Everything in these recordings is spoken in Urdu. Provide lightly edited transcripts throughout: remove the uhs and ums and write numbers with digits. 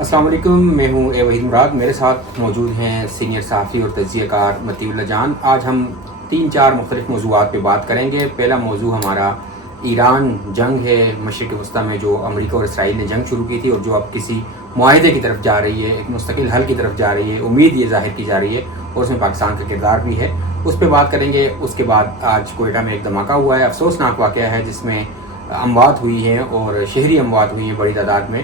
السلام علیکم، میں ہوں وحید مراد. میرے ساتھ موجود ہیں سینئر صحافی اور تجزیہ کار مطیع اللہ جان. آج ہم 3-4 مختلف موضوعات پہ بات کریں گے. پہلا موضوع ہمارا ایران جنگ ہے مشرق وسطیٰ میں، جو امریکہ اور اسرائیل نے جنگ شروع کی تھی اور جو اب کسی معاہدے کی طرف جا رہی ہے، ایک مستقل حل کی طرف جا رہی ہے. امید یہ ظاہر کی جا رہی ہے اور اس میں پاکستان کا کردار بھی ہے. اس پہ بات کریں گے. اس کے بعد آج کوئٹہ میں ایک دھماکہ ہوا ہے، افسوسناک واقعہ ہے جس میں اموات ہوئی ہیں اور شہری اموات ہوئی ہیں بڑی تعداد میں.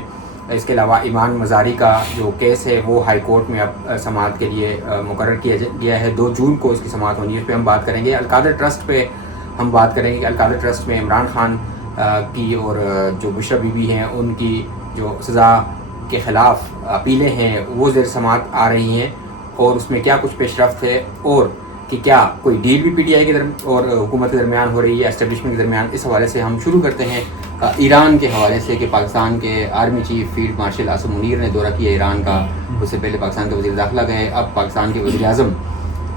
اس کے علاوہ ایمان مزاری کا جو کیس ہے وہ ہائی کورٹ میں اب سماعت کے لیے مقرر کیا گیا ہے. 2 جون کو اس کی سماعت ہونی ہے. اس پہ ہم بات کریں گے. القادر ٹرسٹ پہ ہم بات کریں گے کہ القادر ٹرسٹ میں عمران خان کی اور جو بشرا بی بی ہیں ان کی جو سزا کے خلاف اپیلیں ہیں وہ زیر سماعت آ رہی ہیں اور اس میں کیا کچھ پیش رفت ہے اور کہ کیا کوئی ڈیل بھی پی ٹی آئی کے اور حکومت کے درمیان ہو رہی ہے، اسٹیبلشمنٹ کے درمیان. اس حوالے سے ہم شروع کرتے ہیں ایران کے حوالے سے کہ پاکستان کے army chief field marshal Asim Munir نے دورہ کیا ایران کا. اس سے پہلے پاکستان کے وزیر داخلہ گئے، اب پاکستان کے وزیر اعظم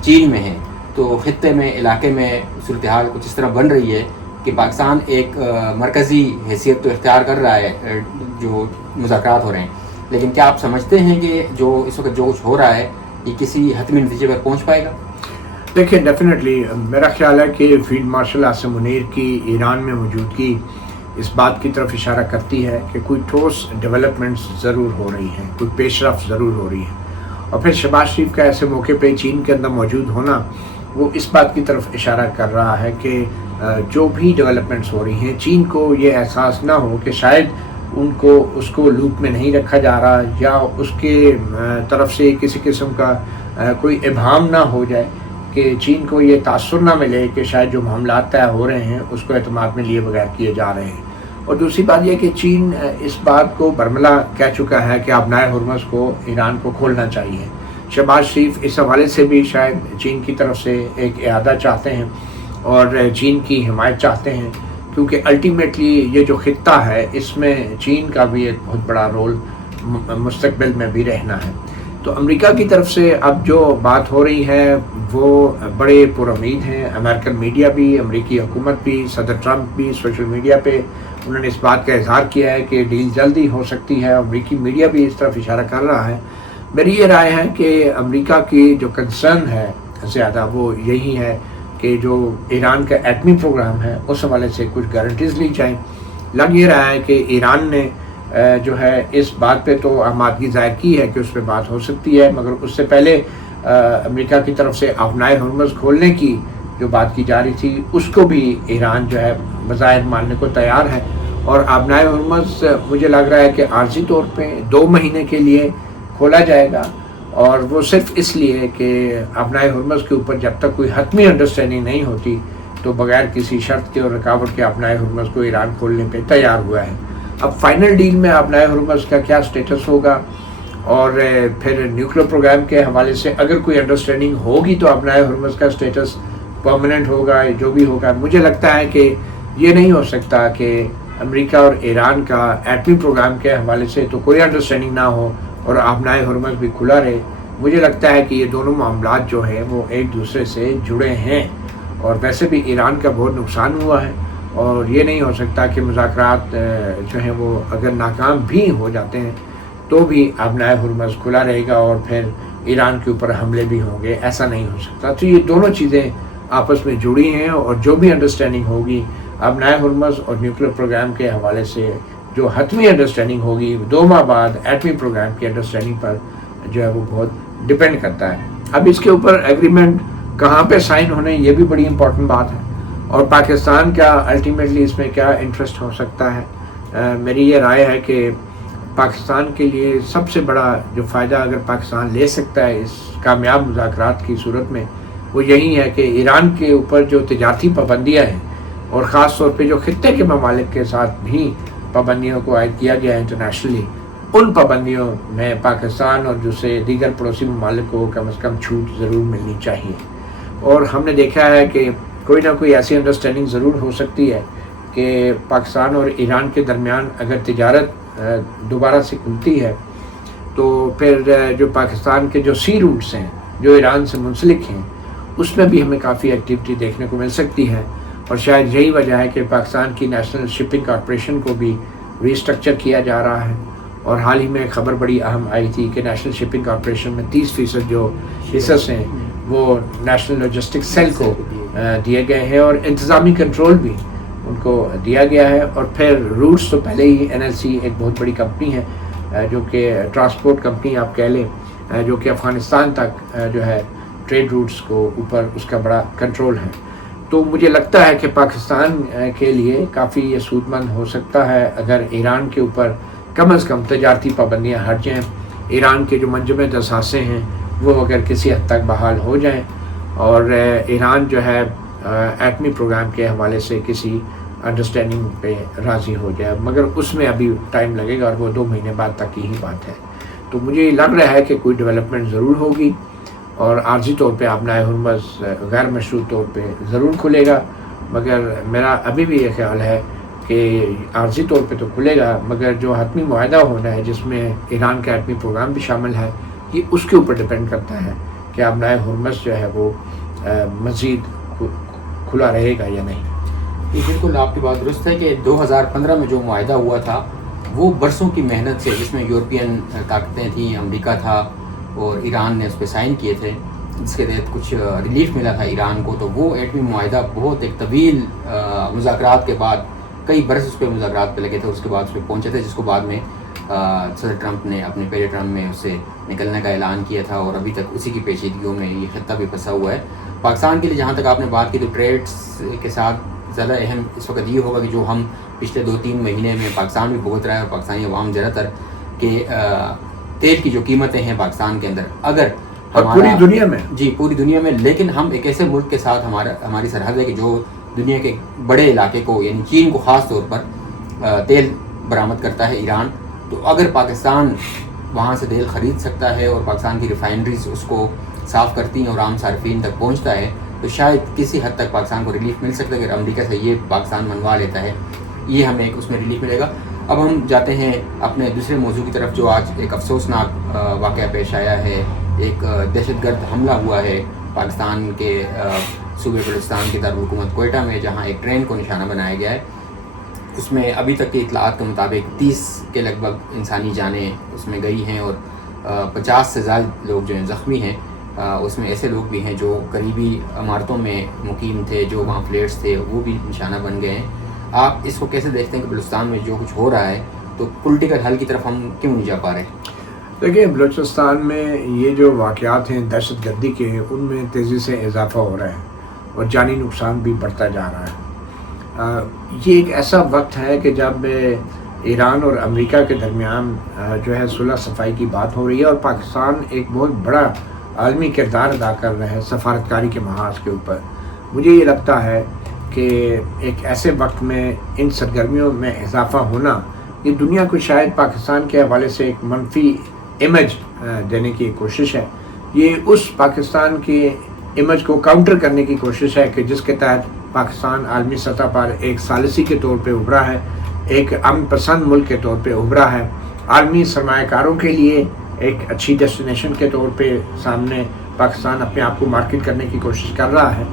چین میں ہیں. تو خطے میں، علاقے میں صورتحال کچھ اس طرح بن رہی ہے کہ پاکستان ایک مرکزی حیثیت تو اختیار کر رہا ہے جو مذاکرات ہو رہے ہیں، لیکن کیا آپ سمجھتے ہیں کہ جو اس وقت جو کچھ ہو رہا ہے یہ کسی حتمی نتیجے پر پہنچ پائے گا؟ دیکھیں، ڈیفینیٹلی میرا خیال ہے کہ فیلڈ مارشل عاصم منیر کی ایران میں موجودگی اس بات کی طرف اشارہ کرتی ہے کہ کوئی ٹھوس ڈیولپمنٹس ضرور ہو رہی ہیں، کوئی پیش رفت ضرور ہو رہی ہے. اور پھر شہباز شریف کا ایسے موقع پہ چین کے اندر موجود ہونا وہ اس بات کی طرف اشارہ کر رہا ہے کہ جو بھی ڈیولپمنٹس ہو رہی ہیں چین کو یہ احساس نہ ہو کہ شاید اس کو لوپ میں نہیں رکھا جا رہا یا اس کے طرف سے کسی قسم کا کوئی ابہام نہ ہو جائے، کہ چین کو یہ تاثر نہ ملے کہ شاید جو معاملات طے ہو رہے ہیں اس کو اعتماد میں لیے بغیر کیے جا رہے ہیں. اور دوسری بات یہ کہ چین اس بات کو برملا کہہ چکا ہے کہ آبنائے ہرمز کو ایران کو کھولنا چاہیے. شہباز شریف اس حوالے سے بھی شاید چین کی طرف سے ایک اعادہ چاہتے ہیں اور چین کی حمایت چاہتے ہیں، کیونکہ الٹیمیٹلی یہ جو خطہ ہے اس میں چین کا بھی ایک بہت بڑا رول مستقبل میں بھی رہنا ہے. تو امریکہ کی طرف سے اب جو بات ہو رہی ہے وہ بڑے پر امید ہیں. امریکن میڈیا بھی، امریکی حکومت بھی، صدر ٹرمپ بھی سوشل میڈیا پہ انہوں نے اس بات کا اظہار کیا ہے کہ ڈیل جلدی ہو سکتی ہے. امریکی میڈیا بھی اس طرف اشارہ کر رہا ہے. میری یہ رائے ہے کہ امریکہ کی جو کنسرن ہے زیادہ وہ یہی ہے کہ جو ایران کا ایٹمی پروگرام ہے اس حوالے سے کچھ گارنٹیز لی جائیں. لگ یہ رہا ہے کہ ایران نے جو ہے اس بات پہ تو آمادگی ظاہر کی ہے کہ اس پہ بات ہو سکتی ہے، مگر اس سے پہلے امریکہ کی طرف سے آبنائے ہرمز کھولنے کی جو بات کی جا رہی تھی اس کو بھی ایران جو ہے بظاہر ماننے کو تیار ہے. اور آبنائے ہرمز مجھے لگ رہا ہے کہ عارضی طور پہ 2 مہینے کے لیے کھولا جائے گا، اور وہ صرف اس لیے کہ آبنائے ہرمز کے اوپر جب تک کوئی حتمی انڈرسٹینڈنگ نہیں ہوتی تو بغیر کسی شرط کے اور رکاوٹ کے آبنائے ہرمز کو ایران کھولنے پہ تیار ہوا ہے. اب فائنل ڈیل میں آبنائے ہرمز کا کیا سٹیٹس ہوگا اور پھر نیوکلیر پروگرام کے حوالے سے اگر کوئی انڈرسٹینڈنگ ہوگی تو آبنائے ہرمز کا سٹیٹس پرماننٹ ہوگا. جو بھی ہوگا مجھے لگتا ہے کہ یہ نہیں ہو سکتا کہ امریکہ اور ایران کا ایٹمی پروگرام کے حوالے سے تو کوئی انڈرسٹینڈنگ نہ ہو اور آبنائے ہرمز بھی کھلا رہے. مجھے لگتا ہے کہ یہ دونوں معاملات جو ہیں وہ ایک دوسرے سے جڑے ہیں، اور ویسے بھی ایران کا بہت نقصان ہوا ہے، اور یہ نہیں ہو سکتا کہ مذاکرات جو ہیں وہ اگر ناکام بھی ہو جاتے ہیں تو بھی آبنائے ہرمز کھلا رہے گا اور پھر ایران کے اوپر حملے بھی ہوں گے. ایسا نہیں ہو سکتا. تو یہ دونوں چیزیں آپس میں جڑی ہیں، اور جو بھی انڈرسٹینڈنگ ہوگی آبنائے ہرمز اور نیوکلیر پروگرام کے حوالے سے جو حتمی انڈرسٹینڈنگ ہوگی 2 ماہ بعد ایٹمی پروگرام کی انڈرسٹینڈنگ پر جو ہے وہ بہت ڈپینڈ کرتا ہے. اب اس کے اوپر ایگریمنٹ کہاں پہ سائن ہونے یہ بھی بڑی امپورٹنٹ بات ہے، اور پاکستان کا الٹیمیٹلی اس میں کیا انٹرسٹ ہو سکتا ہے. میری یہ رائے ہے کہ پاکستان کے لیے سب سے بڑا جو فائدہ اگر پاکستان لے سکتا ہے اس کامیاب مذاکرات کی صورت میں وہ یہی ہے کہ ایران کے اوپر جو تجارتی پابندیاں ہیں، اور خاص طور پہ جو خطے کے ممالک کے ساتھ بھی پابندیوں کو عائد کیا گیا ہے انٹرنیشنلی، ان پابندیوں میں پاکستان اور دوسرے دیگر پڑوسی ممالک کو کم از کم چھوٹ ضرور ملنی چاہیے. اور ہم نے دیکھا ہے کہ کوئی نہ کوئی ایسی انڈرسٹینڈنگ ضرور ہو سکتی ہے کہ پاکستان اور ایران کے درمیان اگر تجارت دوبارہ سے کھلتی ہے تو پھر جو پاکستان کے جو سی روٹس ہیں جو ایران سے منسلک ہیں اس میں بھی ہمیں کافی ایکٹیویٹی دیکھنے کو مل سکتی ہے. اور شاید یہی وجہ ہے کہ پاکستان کی نیشنل شپنگ کارپوریشن کو بھی ری اسٹرکچر کیا جا رہا ہے، اور حال ہی میں خبر بڑی اہم آئی تھی کہ نیشنل شپنگ کارپوریشن میں 30% جو حصص ہیں وہ نیشنل لاجسٹک سیل کو دیے گئے ہیں اور انتظامی کنٹرول بھی ان کو دیا گیا ہے. اور پھر روٹس تو پہلے ہی NLC ایک بہت بڑی کمپنی ہے جو کہ ٹرانسپورٹ کمپنی آپ کہہ لیں, جو کہ افغانستان تک جو ہے ٹریڈ روٹس کو اوپر اس کا بڑا کنٹرول ہے. تو مجھے لگتا ہے کہ پاکستان کے لیے کافی یہ سود مند ہو سکتا ہے اگر ایران کے اوپر کم از کم تجارتی پابندیاں ہٹ جائیں, ایران کے جو منجمد اثاثے ہیں وہ اگر کسی حد تک بحال ہو جائیں اور ایران جو ہے ایٹمی پروگرام کے حوالے سے کسی انڈرسٹینڈنگ پہ راضی ہو جائے, مگر اس میں ابھی ٹائم لگے گا اور وہ 2 مہینے بعد تک کی ہی بات ہے. تو مجھے لگ رہا ہے کہ کوئی ڈیولپمنٹ ضرور ہوگی اور عارضی طور پہ آبنائے ہرمز غیر مشروط طور پہ ضرور کھلے گا, مگر میرا ابھی بھی یہ خیال ہے کہ عارضی طور پہ تو کھلے گا مگر جو حتمی معاہدہ ہونا ہے جس میں ایران کا ایٹمی پروگرام بھی شامل ہے یہ اس کے اوپر ڈپینڈ کرتا ہے کہ آبنائے ہرمز جو ہے وہ مزید کھلا رہے گا یا نہیں. یہ بالکل آپ کی بات درست ہے کہ 2015 میں جو معاہدہ ہوا تھا وہ برسوں کی محنت سے, جس میں یورپین طاقتیں تھیں, امریکہ تھا اور ایران نے اس پہ سائن کیے تھے, جس کے تحت کچھ ریلیف ملا تھا ایران کو. تو وہ ایٹمی معاہدہ بہت ایک طویل مذاکرات کے بعد, کئی برس اس پہ مذاکرات پہ لگے تھے, اس کے بعد اس پہ پہنچے تھے, جس کو بعد میں صدر ٹرمپ نے اپنے پہلے ٹرم میں اس سے نکلنے کا اعلان کیا تھا اور ابھی تک اسی کی پیچیدگیوں میں یہ خطہ بھی پھنسا ہوا ہے. پاکستان کے لیے جہاں تک آپ نے بات کی تو ٹریڈس کے ساتھ زیادہ اہم اس وقت یہ ہوگا کہ جو ہم پچھلے 2-3 مہینے میں پاکستان بھی بھگت رہا ہے اور پاکستانی عوام زیادہ تر کہ تیل کی جو قیمتیں ہیں پاکستان کے اندر, اگر پوری دنیا میں پوری دنیا میں, لیکن ہم ایک ایسے ملک کے ساتھ ہماری سرحد ہے کہ جو دنیا کے بڑے علاقے کو یعنی چین کو خاص طور پر تیل برآمد کرتا ہے ایران. تو اگر پاکستان وہاں سے تیل خرید سکتا ہے اور پاکستان کی ریفائنریز اس کو صاف کرتی ہیں اور عام صارفین تک پہنچتا ہے تو شاید کسی حد تک پاکستان کو ریلیف مل سکتا ہے. اگر امریکہ سے یہ پاکستان منوا لیتا ہے یہ ہمیں ایک اس میں ریلیف ملے گا. اب ہم جاتے ہیں اپنے دوسرے موضوع کی طرف جو آج ایک افسوسناک واقعہ پیش آیا ہے. ایک دہشت گرد حملہ ہوا ہے پاکستان کے صوبے بلوچستان کے دارالحکومت کوئٹہ میں, جہاں ایک ٹرین کو نشانہ بنایا گیا ہے. اس میں ابھی تک کی اطلاعات کے مطابق 30 کے لگ بھگ انسانی جانیں اس میں گئی ہیں اور 50 سے زیادہ لوگ جو ہیں زخمی ہیں. اس میں ایسے لوگ بھی ہیں جو قریبی عمارتوں میں مقیم تھے, جو وہاں فلیٹس تھے, وہ بھی نشانہ بن گئے ہیں. آپ اس کو کیسے دیکھتے ہیں کہ بلوچستان میں جو کچھ ہو رہا ہے تو پولیٹیکل حل کی طرف ہم کیوں نہیں جا پا رہے؟ دیکھیں, بلوچستان میں یہ جو واقعات ہیں دہشت گردی کے, ان میں تیزی سے اضافہ ہو رہا ہے اور جانی نقصان بھی بڑھتا جا رہا ہے. یہ ایک ایسا وقت ہے کہ جب ایران اور امریکہ کے درمیان جو ہے صلح صفائی کی بات ہو رہی ہے اور پاکستان ایک بہت بڑا عالمی کردار ادا کر رہا ہے سفارتکاری کے محاذ کے اوپر. مجھے یہ لگتا ہے کہ ایک ایسے وقت میں ان سرگرمیوں میں اضافہ ہونا یہ دنیا کو شاید پاکستان کے حوالے سے ایک منفی امیج دینے کی کوشش ہے. یہ اس پاکستان کے امیج کو کاؤنٹر کرنے کی کوشش ہے کہ جس کے تحت پاکستان عالمی سطح پر ایک ثالثی کے طور پہ ابھرا ہے, ایک امن پسند ملک کے طور پہ ابھرا ہے, عالمی سرمایہ کاروں کے لیے ایک اچھی ڈیسٹینیشن کے طور پہ سامنے پاکستان اپنے آپ کو مارکیٹ کرنے کی کوشش کر رہا ہے.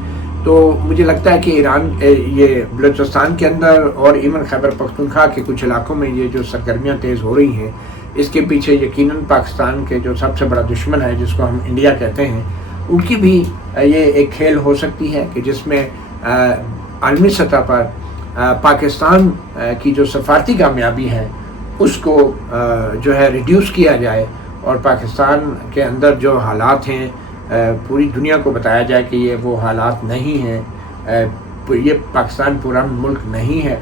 تو مجھے لگتا ہے کہ ایران یہ بلوچستان کے اندر اور ایون خیبر پختونخوا کے کچھ علاقوں میں یہ جو سرگرمیاں تیز ہو رہی ہیں اس کے پیچھے یقیناً پاکستان کے جو سب سے بڑا دشمن ہے جس کو ہم انڈیا کہتے ہیں ان کی بھی یہ ایک کھیل ہو سکتی ہے کہ جس میں عالمی سطح پر پاکستان کی جو سفارتی کامیابی ہے اس کو جو ہے ریڈیوس کیا جائے اور پاکستان کے اندر جو حالات ہیں پوری دنیا کو بتایا جائے کہ یہ وہ حالات نہیں ہیں, یہ پاکستان پورا ملک نہیں ہے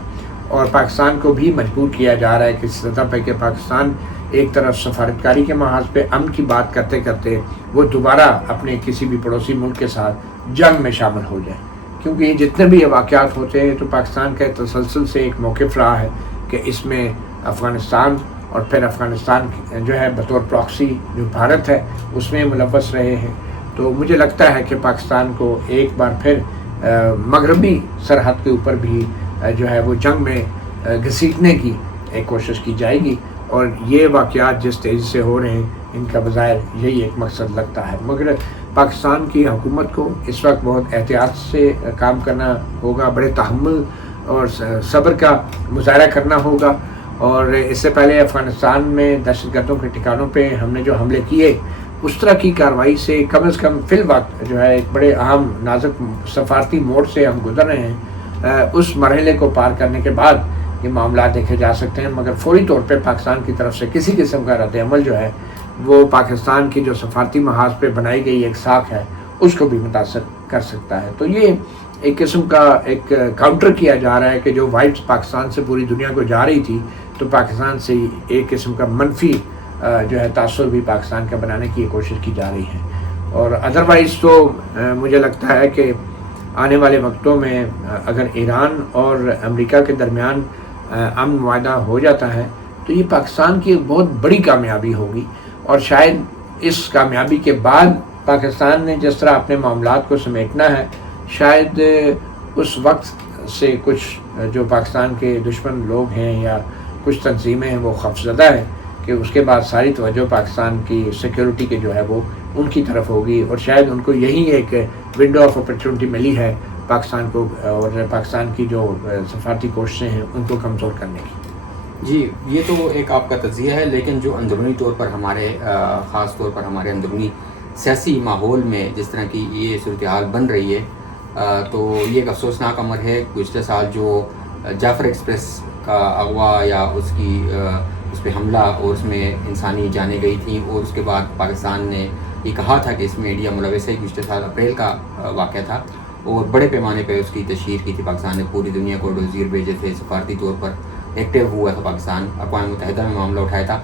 اور پاکستان کو بھی مجبور کیا جا رہا ہے کہ سطح پہ کہ پاکستان ایک طرف سفارتکاری کے محاذ پہ امن کی بات کرتے کرتے وہ دوبارہ اپنے کسی بھی پڑوسی ملک کے ساتھ جنگ میں شامل ہو جائے. کیونکہ یہ جتنے بھی یہ واقعات ہوتے ہیں تو پاکستان کا تسلسل سے ایک موقف رہا ہے کہ اس میں افغانستان اور پھر افغانستان جو ہے بطور پراکسی جو بھارت ہے اس میں ملوث رہے ہیں. تو مجھے لگتا ہے کہ پاکستان کو ایک بار پھر مغربی سرحد کے اوپر بھی جو ہے وہ جنگ میں گھسیٹنے کی ایک کوشش کی جائے گی اور یہ واقعات جس تیزی سے ہو رہے ہیں ان کا بظاہر یہی ایک مقصد لگتا ہے. مگر پاکستان کی حکومت کو اس وقت بہت احتیاط سے کام کرنا ہوگا, بڑے تحمل اور صبر کا مظاہرہ کرنا ہوگا اور اس سے پہلے افغانستان میں دہشت گردوں کے ٹھکانوں پہ ہم نے جو حملے کیے، اس طرح کی کارروائی سے کم از کم فی الوقت جو ہے ایک بڑے اہم نازک سفارتی موڑ سے ہم گزر رہے ہیں۔ اس مرحلے کو پار کرنے کے بعد یہ معاملات دیکھے جا سکتے ہیں، مگر فوری طور پہ پاکستان کی طرف سے کسی قسم کا رد عمل جو ہے وہ پاکستان کی جو سفارتی محاذ پہ بنائی گئی ایک ساکھ ہے اس کو بھی متاثر کر سکتا ہے۔ تو یہ ایک قسم کا ایک کاؤنٹر کیا جا رہا ہے کہ جو وائبس پاکستان سے پوری دنیا کو جا رہی تھی، تو پاکستان سے ایک قسم کا منفی جو ہے تاثر بھی پاکستان کا بنانے کی کوشش کی جا رہی ہے۔ اور ادروائز تو مجھے لگتا ہے کہ آنے والے وقتوں میں اگر ایران اور امریکہ کے درمیان امن معاہدہ ہو جاتا ہے تو یہ پاکستان کی ایک بہت بڑی کامیابی ہوگی، اور شاید اس کامیابی کے بعد پاکستان نے جس طرح اپنے معاملات کو سمیٹنا ہے، شاید اس وقت سے کچھ جو پاکستان کے دشمن لوگ ہیں یا کچھ تنظیمیں ہیں وہ خوفزدہ ہیں کہ اس کے بعد ساری توجہ پاکستان کی سیکیورٹی کے جو ہے وہ ان کی طرف ہوگی، اور شاید ان کو یہی ایک ونڈو آف اپرچونٹی ملی ہے پاکستان کو اور پاکستان کی جو سفارتی کوششیں ہیں ان کو کمزور کرنے کی۔ جی، یہ تو ایک آپ کا تجزیہ ہے، لیکن جو اندرونی طور پر ہمارے خاص طور پر ہمارے اندرونی سیاسی ماحول میں جس طرح کی یہ صورتحال بن رہی ہے، تو یہ ایک افسوسناک امر ہے۔ گزشتہ سال جو جعفر ایکسپریس کا اغوا یا اس پہ حملہ اور اس میں انسانی جانیں گئی تھیں، اور اس کے بعد پاکستان نے یہ کہا تھا کہ اس میں انڈیا ملوث ہے۔ گزشتہ سال اپریل کا واقعہ تھا اور بڑے پیمانے پہ اس کی تشہیر کی تھی پاکستان نے، پوری دنیا کو ڈوزیر بھیجے تھے، سفارتی طور پر ایکٹیو ہوا تھا پاکستان، اقوام متحدہ میں معاملہ اٹھایا تھا۔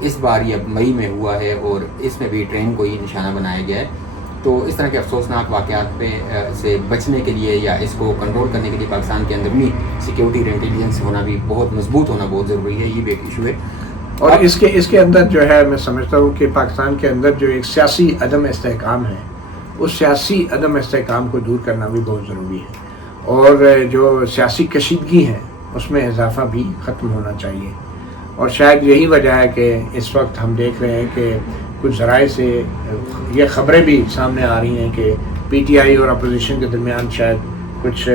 اس بار یہ اب مئی میں ہوا ہے اور اس میں بھی ٹرین کو ہی نشانہ بنایا گیا ہے۔ تو اس طرح کے افسوسناک واقعات پہ سے بچنے کے لیے یا اس کو کنٹرول کرنے کے لیے پاکستان کے اندرونی سیکیورٹی اور انٹیلیجنس ہونا بھی بہت مضبوط ہونا بہت ضروری ہے، یہ بھی ایک ایشو ہے۔ اور اس کے اندر جو ہے میں سمجھتا ہوں کہ پاکستان کے اندر جو ایک سیاسی عدم استحکام ہے، اس سیاسی عدم استحکام کو دور کرنا بھی بہت ضروری ہے، اور جو سیاسی کشیدگی ہے اس میں اضافہ بھی ختم ہونا چاہیے۔ اور شاید یہی وجہ ہے کہ اس وقت ہم دیکھ رہے ہیں کہ کچھ ذرائع سے یہ خبریں بھی سامنے آ رہی ہیں کہ پی ٹی آئی اور اپوزیشن کے درمیان شاید کچھ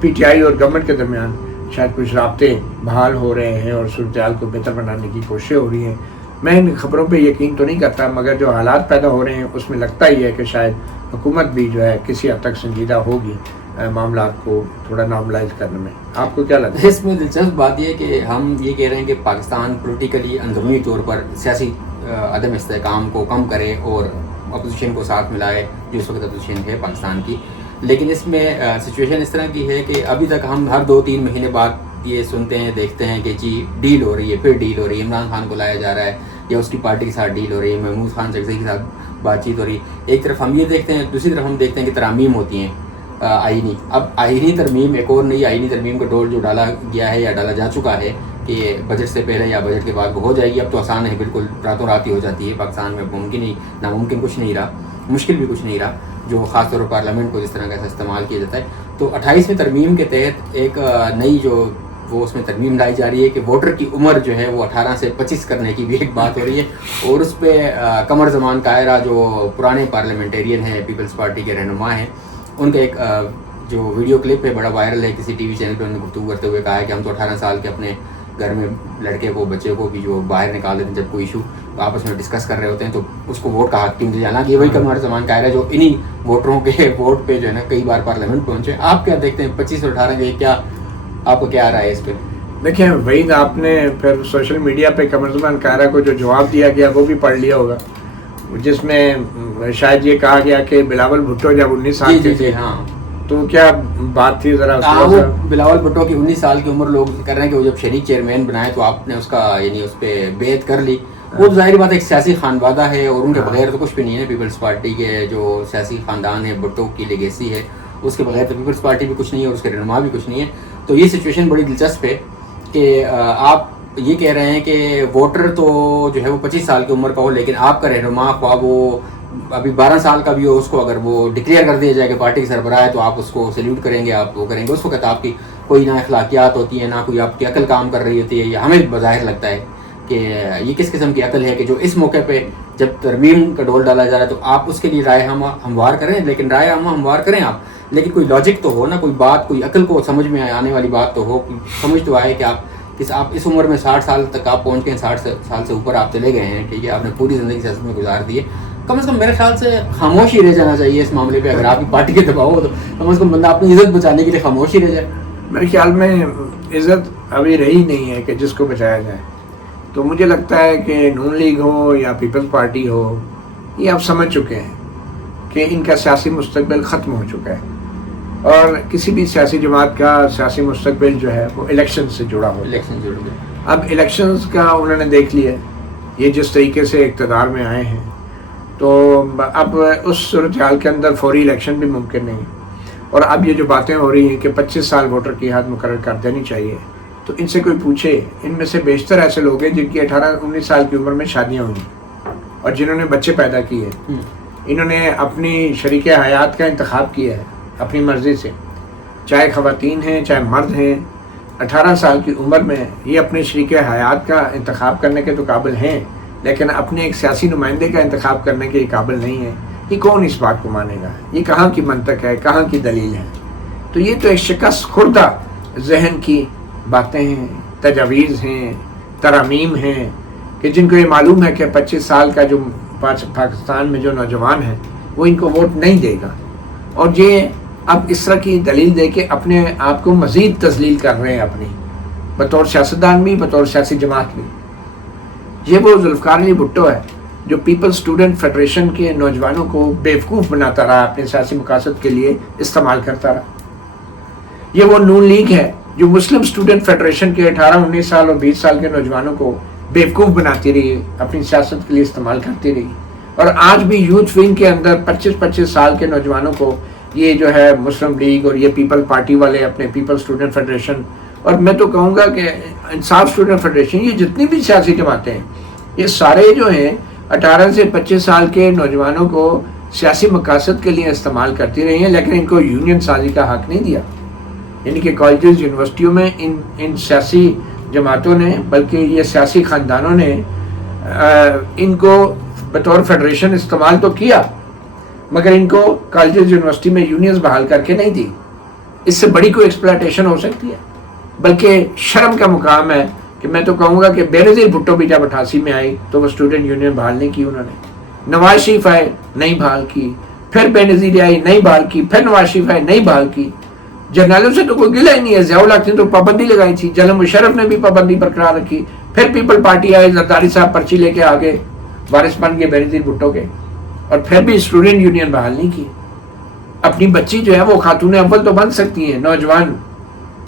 پی ٹی آئی اور گورنمنٹ کے درمیان شاید کچھ رابطے بحال ہو رہے ہیں اور صورتحال کو بہتر بنانے کی کوششیں ہو رہی ہیں۔ میں ان خبروں پہ یقین تو نہیں کرتا، مگر جو حالات پیدا ہو رہے ہیں اس میں لگتا ہی ہے کہ شاید حکومت بھی جو ہے کسی حد تک سنجیدہ ہوگی معاملات کو تھوڑا نارملائز کرنے میں۔ آپ کو کیا لگتا ہے؟ اس میں دلچسپ بات یہ ہے کہ ہم یہ کہہ رہے ہیں کہ پاکستان پولیٹیکلی اندرونی طور پر سیاسی عدم استحکام کو کم کرے اور اپوزیشن کو ساتھ ملائے، جو اس وقت اپوزیشن ہے پاکستان کی، لیکن اس میں سچویشن اس طرح کی ہے کہ ابھی تک ہم ہر 2-3 مہینے بعد یہ سنتے ہیں دیکھتے ہیں کہ جی ڈیل ہو رہی ہے، پھر ڈیل ہو رہی ہے، عمران خان کو لایا جا رہا ہے یا اس کی پارٹی کے ساتھ ڈیل ہو رہی ہے، محمود خان چکزئی کے ساتھ بات چیت ہو رہی ہے۔ ایک طرف ہم یہ دیکھتے ہیں، دوسری طرف ہم دیکھتے ہیں کہ ترامیم ہوتی ہیں آئینی۔ اب آئینی ترمیم ایک اور نئی آئینی ترمیم کا ڈول جو ڈالا گیا ہے یا ڈالا جا چکا ہے کہ بجٹ سے پہلے یا بجٹ کے بعد وہ ہو جائے گی، اب تو آسان ہے، بالکل راتوں رات ہی ہو جاتی ہے پاکستان میں، ممکن ہی ناممکن کچھ نہیں رہا، مشکل بھی کچھ نہیں رہا، جو خاص طور پر پارلیمنٹ کو جس طرح کا استعمال کیا جاتا ہے۔ تو 28ویں ترمیم کے تحت ایک نئی جو وہ اس میں ترمیم لائی جا رہی ہے کہ ووٹر کی عمر جو ہے وہ 18 سے 25 کرنے کی بھی ایک بات ہو رہی ہے، اور اس پہ قمر زمان قاہرہ جو پرانے پارلیمنٹیرین ہیں، پیپلز پارٹی کے رہنما ہیں، ان کا ایک جو ویڈیو کلپ ہے بڑا وائرل ہے، کسی ٹی وی چینل پہ انہوں نے گفتگو کرتے ہوئے کہا ہے کہ ہم تو 18 سال کے اپنے گھر میں لڑکے کو بچے کو بھی جو باہر نکال دیتے ہیں جب کوئی ایشو آپس میں ڈسکس کر رہے ہوتے ہیں تو اس کو ووٹ کا حق کیوں دیا جانا، کہ وہی قمر زمان قاہرہ جو انہی ووٹروں کے ووٹ پہ جو ہے نا کئی بار پارلیمنٹ پہنچے۔ آپ کیا دیکھتے ہیں 25 اور 18 کے، کیا آپ کو کیا آ رہا ہے اس پہ؟ دیکھیں وحید، آپ نے پھر سوشل میڈیا پہ قمر زمان قاہرہ کو جو جواب دیا گیا وہ بھی پڑھ لیا ہوگا، جس میں شاید یہ کہا گیا کہ بلاول بھٹو جب 19 سال کے تھے، ہاں تو کیا بات تھی ذرا؟ وہ بلاول بھٹو کی 19 سال کی عمر لوگ کر رہے ہیں کہ وہ جب شریک چیئرمین بنائے تو آپ نے اس کا یعنی اس پہ بیعت کر لی۔ وہ ظاہر بات ایک سیاسی خانوادہ ہے اور ان کے بغیر تو کچھ بھی نہیں ہے۔ پیپلز پارٹی کے جو سیاسی خاندان ہے، بھٹو کی لیگیسی ہے، اس کے بغیر تو پیپلز پارٹی بھی کچھ نہیں ہے اور اس کے رہنما بھی کچھ نہیں ہے۔ تو یہ سچویشن بڑی دلچسپ ہے کہ آپ یہ کہہ رہے ہیں کہ ووٹر تو جو ہے وہ 25 سال کی عمر کا ہو، لیکن آپ کا رہنما خواہ وہ ابھی 12 سال کا بھی ہو، اس کو اگر وہ ڈکلیئر کر دیا جائے کہ پارٹی کے سربراہ ہے تو آپ اس کو سیلیوٹ کریں گے، آپ وہ کریں گے۔ اس وقت آپ کی کوئی نہ اخلاقیات ہوتی ہیں، نہ کوئی آپ کی عقل کام کر رہی ہوتی ہے۔ یہ ہمیں بظاہر لگتا ہے کہ یہ کس قسم کی عقل ہے کہ جو اس موقع پہ جب ترمیم کا ڈول ڈالا جا رہا ہے تو آپ اس کے لیے رائے ہموار کریں، لیکن رائے ہموار کریں آپ، لیکن کوئی لاجک تو ہو نا، کوئی بات، کوئی عقل کو سمجھ میں آنے والی بات تو ہو، سمجھ تو آئے کہ آپ کہ آپ اس عمر میں 60 سال تک آپ پہنچ گئے ہیں, 60 سال سے اوپر آپ چلے گئے ہیں, ٹھیک ہے, آپ نے پوری زندگی سیاست میں گزار دی ہے, کم از کم میرے خیال سے خاموش ہی رہ جانا چاہیے اس معاملے پہ. اگر آپ کی پارٹی کے دباؤ ہو تو کم از کم بندہ اپنی عزت بچانے کے لیے خاموش ہی رہ جائے. میرے خیال میں عزت ابھی رہی نہیں ہے کہ جس کو بچایا جائے. تو مجھے لگتا ہے کہ نون لیگ ہو یا پیپلز پارٹی ہو, یہ آپ سمجھ چکے ہیں کہ ان کا سیاسی مستقبل ختم ہو چکا ہے, اور کسی بھی سیاسی جماعت کا سیاسی مستقبل جو ہے وہ الیکشن سے جڑا ہو. الیکشن جڑ گئے. اب الیکشنز کا انہوں نے دیکھ لیا, یہ جس طریقے سے اقتدار میں آئے ہیں, تو اب اس صورتحال کے اندر فوری الیکشن بھی ممکن نہیں. اور اب یہ جو باتیں ہو رہی ہیں کہ 25 سال ووٹر کی حد مقرر کر دینی چاہیے, تو ان سے کوئی پوچھے, ان میں سے بیشتر ایسے لوگ ہیں جن کی 18-19 سال کی عمر میں شادیاں ہوئی اور جنہوں نے بچے پیدا کیے. انہوں نے اپنی شریک حیات کا انتخاب کیا ہے اپنی مرضی سے, چاہے خواتین ہیں چاہے مرد ہیں. 18 سال کی عمر میں یہ اپنے شریک حیات کا انتخاب کرنے کے تو قابل ہیں, لیکن اپنے ایک سیاسی نمائندے کا انتخاب کرنے کے قابل نہیں ہیں. یہ کون اس بات کو مانے گا؟ یہ کہاں کی منطق ہے, کہاں کی دلیل ہے؟ تو یہ تو ایک شکست خوردہ ذہن کی باتیں ہیں, تجاویز ہیں, ترامیم ہیں, کہ جن کو یہ معلوم ہے کہ 25 سال کا جو پاکستان میں جو نوجوان ہے وہ ان کو ووٹ نہیں دے گا, اور یہ اب اس طرح کی دلیل دے کے اپنے آپ کو مزید تذلیل کر رہے ہیں, اپنی بطور سیاستدان بھی بطور سیاسی جماعت بھی. یہ وہ ذوالفقار علی بھٹو ہے جو پیپل اسٹوڈنٹ فیڈریشن کے نوجوانوں کو بیوقوف بناتا رہا, اپنے سیاسی مقاصد کے لیے استعمال کرتا رہا. یہ وہ نون لیگ ہے جو مسلم اسٹوڈنٹ فیڈریشن کے 18-19 سال اور 20 سال کے نوجوانوں کو بیوقوف بناتی رہی, اپنی سیاست کے لیے استعمال کرتی رہی. اور آج بھی یوتھ ونگ کے اندر 25-25 سال کے نوجوانوں کو یہ جو ہے مسلم لیگ اور یہ پیپل پارٹی والے اپنے پیپل اسٹوڈنٹ فیڈریشن, اور میں تو کہوں گا کہ انصاف اسٹوڈنٹ فیڈریشن, یہ جتنی بھی سیاسی جماعتیں ہیں, یہ سارے جو ہیں 18 سے 25 سال کے نوجوانوں کو سیاسی مقاصد کے لیے استعمال کرتی رہی ہیں, لیکن ان کو یونین سازی کا حق نہیں دیا. یعنی کہ کالجز یونیورسٹیوں میں ان سیاسی جماعتوں نے, بلکہ یہ سیاسی خاندانوں نے ان کو بطور فیڈریشن استعمال تو کیا, مگر ان کو کالجز یونیورسٹی میں یونینز بحال کر کے نہیں دی. اس سے بڑی کوئی ایکسپلائٹیشن ہو سکتی ہے؟ بلکہ شرم کا مقام ہے کہ میں تو کہوں گا کہ بینظیر بھٹو بھی جب 88 میں آئی تو وہ اسٹوڈنٹ یونین بحال نہیں کی انہوں نے. نواز شریف آئے, نہیں بحال کی. پھر بینظیر آئی, نہیں بحال کی. پھر نواز شریف آئے, نہیں بحال کی. جرنیلوں سے تو کوئی گلہ ہی نہیں ہے. ضیاء الحق نے تو پابندی لگائی تھی, جنرل مشرف نے بھی پابندی برقرار رکھی. پھر پیپل پارٹی آئے, زرداری صاحب پرچی لے کے آگے وارث بن گئے بینظیر بھٹو کے, اور پھر بھی اسٹوڈنٹ یونین بحال نہیں کی. اپنی بچی جو ہے وہ خاتون اول تو بن سکتی ہیں, نوجوان,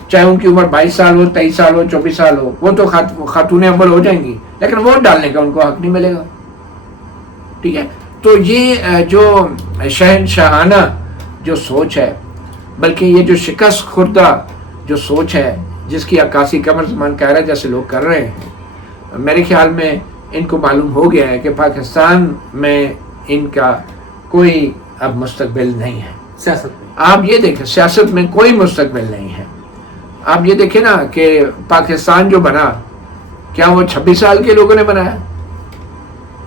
چاہے ان کی عمر 22 سال ہو, 23 سال ہو, 24 سال ہو, وہ تو خاتون اول ہو جائیں گی, لیکن ووٹ ڈالنے کا ان کو حق نہیں ملے گا. ٹھیک ہے, تو یہ جو شہنشاہانہ جو سوچ ہے, بلکہ یہ جو شکست خوردہ جو سوچ ہے, جس کی عکاسی قمر زمان کائرہ جیسے لوگ کر رہے ہیں, میرے خیال میں ان کو معلوم ہو گیا ہے کہ پاکستان میں ان کا کوئی اب مستقبل نہیں ہے. سیاست میں آپ یہ دیکھیں, سیاست میں کوئی مستقبل نہیں ہے. آپ یہ دیکھیں نا کہ پاکستان جو بنا, کیا وہ 26 سال کے لوگوں نے بنایا؟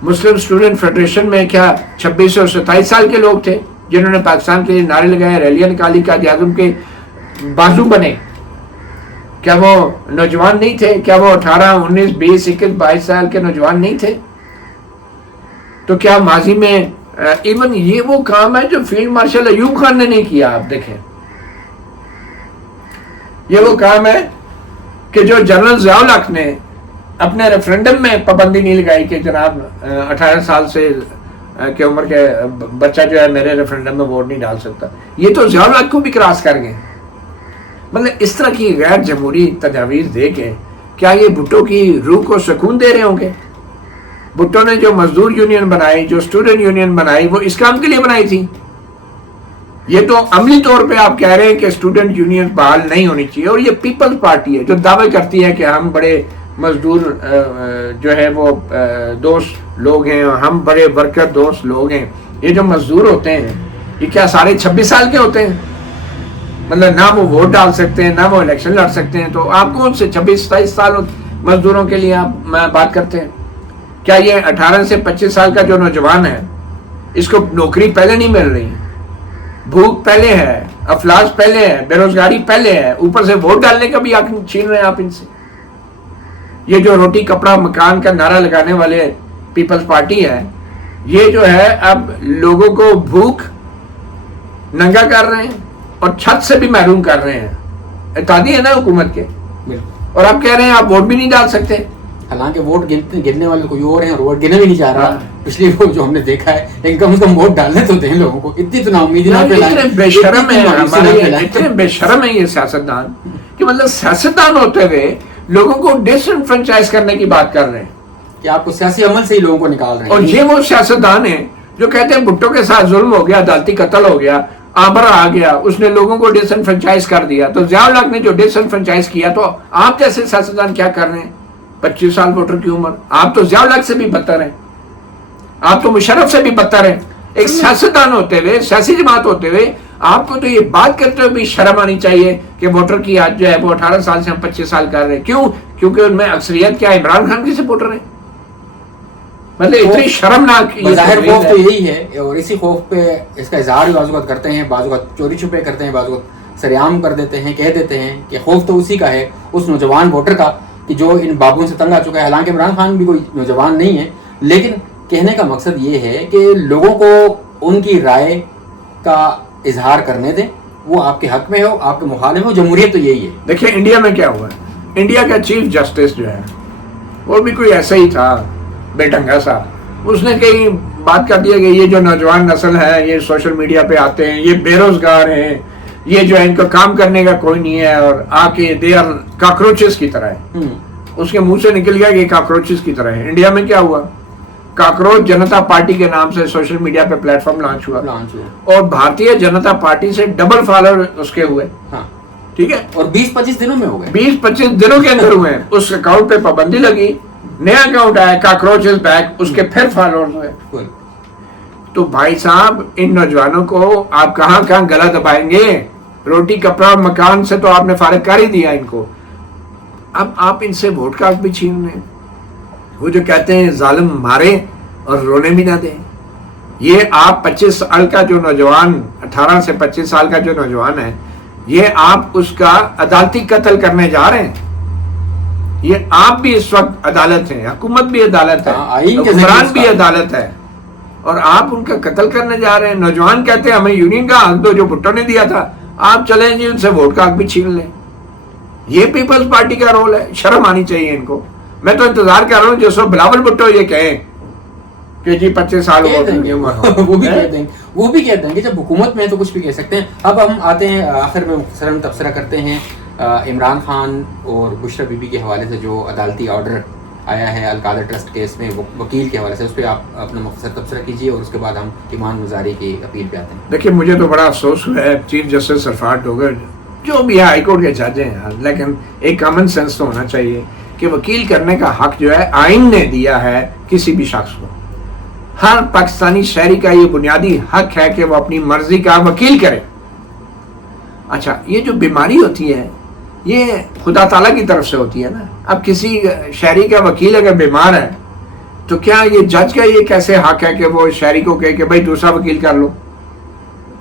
مسلم اسٹوڈنٹ فیڈریشن میں کیا 26 اور 27 سال کے لوگ تھے جنہوں نے پاکستان کے لیے نعرے لگائے, ریلیاں نکالی, قائد اعظم کے بازو بنے؟ کیا وہ نوجوان نہیں تھے؟ کیا وہ 18, 19, 20, 21, 22 سال کے نوجوان نہیں تھے؟ تو کیا ماضی میں ایون یہ وہ کام ہے جو فیلڈ مارشل ایوب خان نے نہیں کیا؟ آپ دیکھیں, یہ وہ کام ہے کہ جو جنرل ضیاء الحق نے اپنے ریفرنڈم میں پابندی نہیں لگائی کہ جناب 18 سال سے کی عمر کے بچہ جو ہے میرے ریفرنڈم میں ووٹ نہیں ڈال سکتا. یہ تو ضیاء الحق کو بھی کراس کر گئے. مطلب اس طرح کی غیر جمہوری تجاویز دے کے کیا یہ بھٹو کی روح کو سکون دے رہے ہوں گے؟ بھٹو نے جو مزدور یونین بنائی, جو اسٹوڈنٹ یونین بنائی, وہ اس کام کے لیے بنائی تھی. یہ تو عملی طور پہ آپ کہہ رہے ہیں کہ اسٹوڈنٹ یونین بحال نہیں ہونی چاہیے, اور یہ پیپلز پارٹی ہے جو دعوے کرتی ہے کہ ہم بڑے مزدور جو ہے وہ دوست لوگ ہیں, ہم بڑے ورکر دوست لوگ ہیں. یہ جو مزدور ہوتے ہیں یہ کیا سارے 26 سال کے ہوتے ہیں؟ مطلب نہ وہ ووٹ ڈال سکتے ہیں, نہ وہ الیکشن لڑ سکتے ہیں. تو آپ کون سے 26-27 سال مزدوروں کے لیے آپ بات کرتے ہیں؟ کیا یہ 18 سے 25 سال کا جو نوجوان ہے, اس کو نوکری پہلے نہیں مل رہی, بھوک پہلے ہے, افلاس پہلے ہے, بے روزگاری پہلے ہے, اوپر سے ووٹ ڈالنے کا بھی حق چھین رہے ہیں آپ ان سے؟ یہ جو روٹی کپڑا مکان کا نعرہ لگانے والے پیپلز پارٹی ہے، یہ جو ہے اب لوگوں کو بھوک ننگا کر رہے ہیں اور چھت سے بھی محروم کر رہے ہیں. اتحادی ہے نا حکومت کے، اور آپ کہہ رہے ہیں آپ ووٹ بھی نہیں ڈال سکتے. حالانکہ ووٹ گرنے والے کوئی اور ہیں اور ووٹ گرنے بھی نہیں چاہ رہا پچھلی وہ جو ہم نے دیکھا ہے، لیکن کم سے کم ووٹ ڈالنے تو دیں لوگوں کو. اتنی تو نا امیدی نہ پھیلائیں. اتنے بے شرم ہیں ہمارے، اتنے بے شرم ہیں یہ سیاستدان کہ مطلب سیاستدان ہوتے ہوئے لوگوں کو ڈس انفرنچائز کرنے کی بات کر رہے ہیں کہ آپ کو سیاسی عمل سے ہی لوگوں کو نکال رہے ہیں. اور یہ وہ سیاستدان ہیں جو کہتے ہیں بھٹو کے ساتھ ظلم ہو گیا، عدالتی قتل ہو گیا، آبر آ گیا، اس نے لوگوں کو ڈس انفرنچائز کر دیا. تو ضیاء الحق نے جو ڈس انفرنچائز کیا، تو آپ جیسے سیاستدان کیا کر رہے ہیں؟ 25 سال ووٹر کی عمر، آپ تو ضیاء الحق سے بھی بدتر ہیں، آپ تو مشرف سے بھی بدتر ہیں. ایک سیاستدان ہوتے ہوئے، سیاسی جماعت ہوتے ہوئے آپ کو تو یہ بات کرتے ہوئے بھی شرم آنی چاہیے کہ ووٹر کی آج جو ہے وہ 18 سال سے ہم 25 سال کر رہے ہیں. کیوں؟ کیونکہ ان میں اکثریت کیا عمران خان کی سپورٹر ہیں. مطلب اتنی شرمناک ظاہر خوف تو یہی ہے، اور اسی خوف پہ اس کا اظہار بھی بعض اوقات کرتے ہیں، بعض اوقات چوری چھپے کرتے ہیں، بعض اوقات سریعام کر دیتے ہیں، کہہ دیتے ہیں کہ خوف تو اسی کا ہے، اس نوجوان ووٹر کا کہ جو ان بابوں سے تنگ آ چکا ہے. حالانکہ عمران خان بھی کوئی نوجوان نہیں ہے، لیکن کہنے کا مقصد یہ ہے کہ لوگوں کو ان کی رائے کا اظہار کرنے دیں، وہ آپ کے حق میں ہو، آپ کے مخالف ہو. جمہوریت تو یہی ہے. دیکھیں انڈیا میں کیا ہوا ہے، انڈیا کا چیف جسٹس جو ہے وہ بھی کوئی ایسا ہی تھا بے ڈھنگا سا. اس نے کئی بات کر دیا کہ یہ جو نوجوان نسل ہے یہ سوشل میڈیا پہ آتے ہیں، یہ بے روزگار ہیں، یہ جو ہے ان کو کام کرنے کا کوئی نہیں ہے، اور آ کے دے آر کاکروچز کی طرح ہے. اس کے منہ سے نکل گیا کہ یہ کاکروچز کی طرح ہے. انڈیا میں کیا ہوا، کاکروچ جنتا پارٹی کے نام سے سوشل میڈیا پہ پلیٹ فارم لانچ ہوا، اور بھارتیہ جنتا پارٹی سے ڈبل فالوور اس کے ہوئے. ٹھیک ہے، اور 20-25 دنوں میں ہو گئے، 20-25 دنوں کے اندر ہوئے. اس اکاؤنٹ پہ پابندی لگی، نیا اکاؤنٹ آیا کاکروچ از بیک، اس کے پھر فالوورز ہوئے. تو بھائی صاحب ان نوجوانوں کو آپ کہاں کہاں گلا دبائیں گے؟ روٹی کپڑا مکان سے تو آپ نے فارغ کر ہی دیا ان کو، اب آپ ان سے ووٹ کا حق بھی چھین رہے ہیں. وہ جو کہتے ہیں ظالم مارے اور رونے بھی نہ دیں، یہ آپ 25 سال کا جو نوجوان، 18 سے 25 سال کا جو نوجوان ہے، یہ آپ اس کا عدالتی قتل کرنے جا رہے ہیں. یہ آپ بھی اس وقت عدالت ہیں، حکومت بھی عدالت ہے، حکمران بھی عدالت ہے، اور آپ ان کا قتل کرنے جا رہے ہیں. نوجوان کہتے ہیں ہمیں یونین کا حق دو جو بھٹو نے دیا تھا، آپ چلیں جی ان سے ووٹ کا حق بھی چھین لیں. یہ پیپلز پارٹی کا رول ہے. شرم آنی چاہیے ان کو. میں تو انتظار کر رہا ہوں جس وقت بلاول بھٹو یہ کہیں کہ جی 25 سال وہ بھی کہتے ہیں کہ جب حکومت میں تو کچھ بھی کہہ سکتے ہیں. اب ہم آتے ہیں آخر میں مختصراً تبصرہ کرتے ہیں عمران خان اور بشرا بی بی کے حوالے سے جو عدالتی آرڈر آیا ہے القادر ٹرسٹ کیس میں وکیل کے حوالے سے، اس پہ آپ اپنا مختصر تبصرہ کیجیے اور اس کے بعد ہم ایمان مزاری کی اپیل پہ آتے ہیں. دیکھیے مجھے تو بڑا افسوس ہوا ہے، چیف جسٹس سرفراز ڈوگر جو بھی ہائی کورٹ کے جج ہیں، لیکن ایک کامن سینس تو ہونا چاہیے کہ وکیل کرنے کا حق جو ہے آئین نے دیا ہے کسی بھی شخص کو. ہر پاکستانی شہری کا یہ بنیادی حق ہے کہ وہ اپنی مرضی کا وکیل کرے. اچھا، یہ جو بیماری ہوتی ہے یہ خدا تعالیٰ کی طرف سے ہوتی ہے نا. اب کسی شہری کا وکیل اگر بیمار ہے تو کیا یہ جج کا یہ کیسے حق ہے کہ وہ شہری کو کہے کہ بھائی دوسرا وکیل کر لو؟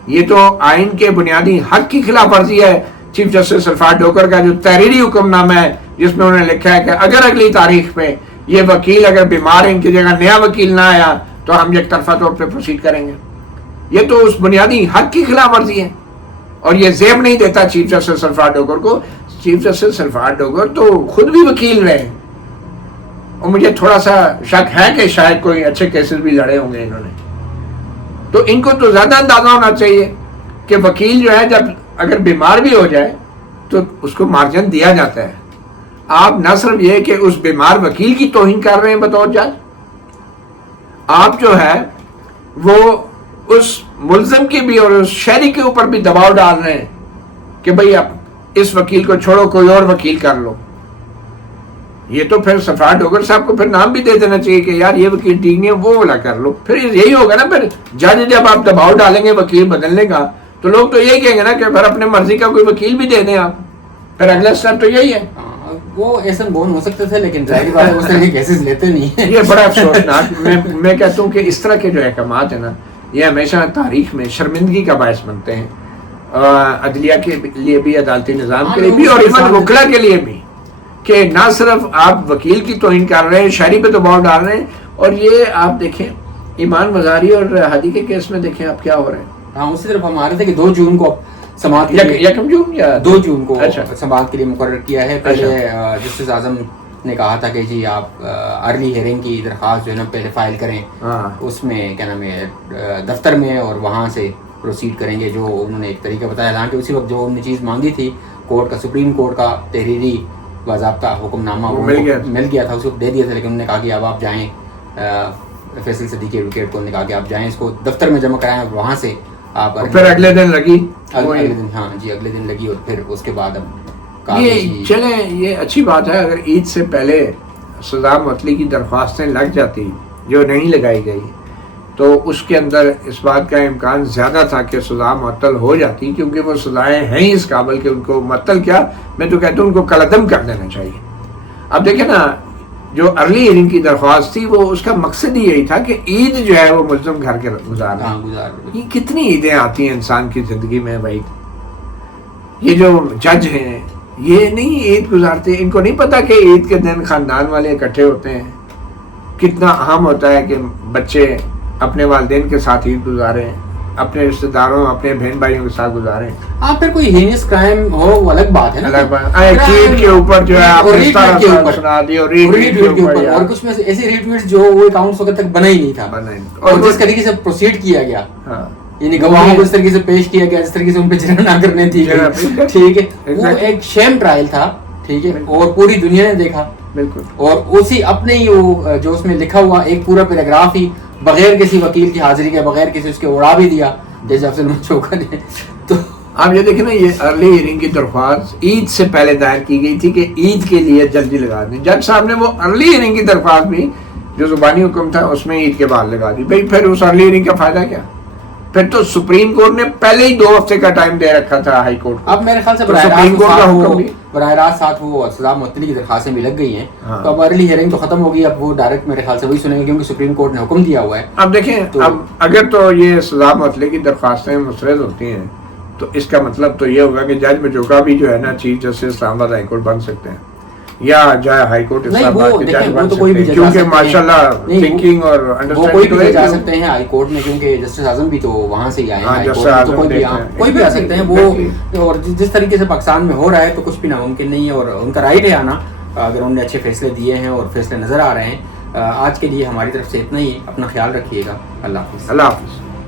یہ تو آئین کے بنیادی حق کی خلاف ورزی ہے. چیف جسٹس سرفراز ڈوگر کا جو تحریری حکم نامہ ہے جس میں انہوں نے لکھا ہے کہ اگر اگلی تاریخ پہ یہ وکیل اگر بیمار ہے، ان کی جگہ نیا وکیل نہ آیا تو ہم یک طرفہ طور پہ پروسیڈ کریں گے. یہ تو اس بنیادی حق کی خلاف ورزی ہے، اور یہ زیب نہیں دیتا چیف جسٹس سرفراز ڈوگر کو. چیف جسٹس سرفراز ڈوگر تو خود بھی وکیل رہے، اور مجھے تھوڑا سا شک ہے کہ شاید کوئی اچھے کیسز بھی لڑے ہوں گے انہوں نے. تو ان کو تو زیادہ اندازہ ہونا چاہیے کہ وکیل جو ہے جب اگر بیمار بھی ہو جائے تو اس کو مارجن دیا جاتا ہے. آپ نہ صرف یہ کہ اس بیمار وکیل کی توہین کر رہے ہیں بطور جج، آپ جو ہے وہ اس ملزم کی بھی اور اس شہری کے اوپر بھی دباؤ ڈال رہے ہیں کہ بھئی اب اس وکیل کو چھوڑو کوئی اور وکیل کر لو. یہ تو پھر سرفراز ڈوگر صاحب کو پھر نام بھی دے دینا چاہیے کہ یار یہ وکیل ٹھیک نہیں ہے، وہ والا کر لو. پھر یہی ہوگا نا، پھر جج جب آپ دباؤ ڈالیں گے وکیل بدلنے کا تو لوگ تو یہی کہیں گے نا کہ پھر اپنے مرضی کا کوئی وکیل بھی دے دیں آپ. پھر اگلا سٹیپ تو یہی ہے. وہ ایسا بون ہو سکتے تھے لیکن ظاہر بات ہے اس طرح کے کیسز لیتے نہیں ہیں. یہ بڑا افسوسناک. میں کہتا ہوں کہ اس طرح کے جو احکامات ہیں نا یہ ہمیشہ تاریخ میں شرمندگی کا باعث بنتے ہیں، عدلیہ کے لیے بھی، عدالتی نظام کے لیے بھی، اور ایون وکلا کے لیے بھی. کہ نہ صرف آپ وکیل کی توہین کر رہے ہیں، شہری پہ دباؤ ڈال رہے ہیں، اور یہ آپ دیکھیں ایمان مزاری اور ہادی کے کیس میں دیکھیں آپ کیا ہو رہے ہیں۔ ہاں اسی طرف ہم آ رہے تھے کہ 2 جون کو سماعت کے لیے 1 جون یا 2 جون کو اچھا سماعت کے لیے مقرر کیا ہے۔ پہلے جسٹس اعظم نے کہا تھا کہ جی آپ ارلی ہیئرنگ کی درخواست جو ہے نا پہلے فائل کریں، اس میں کیا نام ہے دفتر میں، اور وہاں سے پروسیڈ کریں گے، جو انہوں نے ایک طریقہ بتایا۔ حالانکہ اسی وقت جو انہوں نے چیز مانگی تھی کورٹ کا، سپریم کورٹ کا تحریری باضابطہ حکم نامہ وہ مل گیا تھا، اس وقت دے دیا تھا، لیکن انہوں نے کہا کہ اب آپ جائیں، فیصل صدیقی ایڈوکیٹ کو، انہوں نے کہا کہ آپ جائیں اس کو دفتر میں جمع کرائیں، اور وہاں سے آپ پھر اگلے دن لگی اگلے دن، ہاں جی اگلے دن لگی، اور پھر اس کے بعد اب یہ چلیں یہ اچھی بات ہے۔ اگر عید سے پہلے سزا معطلی کی درخواستیں لگ جاتی جو نہیں لگائی گئی تو اس کے اندر اس بات کا امکان زیادہ تھا کہ سزا معطل ہو جاتی، کیونکہ وہ سزائیں ہیں اس قابل کہ ان کو معطل کیا، میں تو کہتا ہوں ان کو کلعدم کر دینا چاہیے۔ اب دیکھیں نا جو ارلی ہیئرنگ کی درخواست تھی وہ اس کا مقصد ہی یہی تھا کہ عید جو ہے وہ ملزم گھر کے گزارنا۔ یہ کتنی عیدیں آتی ہیں انسان کی زندگی میں بھائی، یہ جو جج ہیں یہ نہیں عید گزارتے، ان کو نہیں پتا کہ عید کے دن خاندان والے اکٹھے ہوتے ہیں، کتنا اہم ہوتا ہے کہ بچے اپنے والدین کے ساتھ عید گزاریں، اپنے رشتہ داروں اپنے بہن بھائیوں کے ساتھ گزاریں۔ آپ پھر کوئی ہینس کرائم ہو وہ الگ بات ہے نا، الگ بات چیٹ کے اوپر جو ہے آپ نے سنا دی، اور ریٹ کے اوپر، اور کچھ میں ایسے ریٹویٹس جو وہ اکاؤنٹس وقت تک بنا ہی نہیں تھا، اور جس طریقے سے پروسیڈ کیا گیا، یعنی گواہوں کو اس طریقے سے پیش کیا گیا جس طریقے سے ان پہ جرم نہ کرنے تھی، ٹھیک ہے، وہ ایک شیم ٹرائل تھا، ٹھیک ہے، اور پوری دنیا نے دیکھا بالکل، اور اسی اپنے ہی وہ جو اس میں لکھا ہوا ایک پورا پیراگراف ہی بغیر کسی وکیل کی حاضری کے، بغیر کسی اس کے اڑا بھی دیا جج افضل منچوکا نے۔ تو آپ یہ دیکھیں نا، یہ ارلی ہیئرنگ کی درخواست عید سے پہلے دائر کی گئی تھی کہ عید کے لیے جلدی لگا دیں، جج صاحب نے وہ ارلی ہیئرنگ کی درخواست بھی جو زبانی حکم تھا اس میں عید کے بعد لگا دی۔ بھائی پھر اس ارلی ہیئرنگ کا فائدہ کیا؟ پھر تو سپریم کورٹ نے پہلے ہی 2 ہفتے کا ٹائم دے رکھا تھا ہائی کورٹ کو۔ اب میرے خیال سے براہ راست ساتھ وہ سزا معطلی کی درخواستیں بھی لگ گئی ہیں، تو اب ارلی ہیئرنگ تو ختم ہوگی، اب وہ ڈائریکٹ میرے خیال سے وہی سنیں گے کیونکہ سپریم کورٹ نے حکم دیا ہوا ہے۔ اب دیکھیں اب اگر تو یہ سزا معطلی کی درخواستیں مسترد ہوتی ہیں تو اس کا مطلب تو یہ ہوگا کہ جج مجوکا بھی جو ہے نا چیف جسٹس اسلام آباد ہائی کورٹ بن سکتے ہیں، یا جائے ہائی کورٹ اسلام آباد کے جج بن سکتے ہیں، کیونکہ ماشاءاللہ تھنکنگ اور انڈرسٹینڈنگ کوئی بھی جا سکتے ہیں ہائی کورٹ میں، کیونکہ جسٹس اعظم بھی تو وہاں سے ہی آئے ہیں، کوئی بھی آ سکتے ہیں وہ، اور جس طریقے سے پاکستان میں ہو رہا ہے تو کچھ بھی ناممکن نہیں ہے، اور ان کا رائٹ ہے آنا اگر انہوں نے اچھے فیصلے دیے ہیں اور فیصلے نظر آ رہے ہیں۔ آج کے لیے ہماری طرف سے اتنا ہی، اپنا خیال رکھیے گا، اللہ حافظ۔ اللہ حافظ۔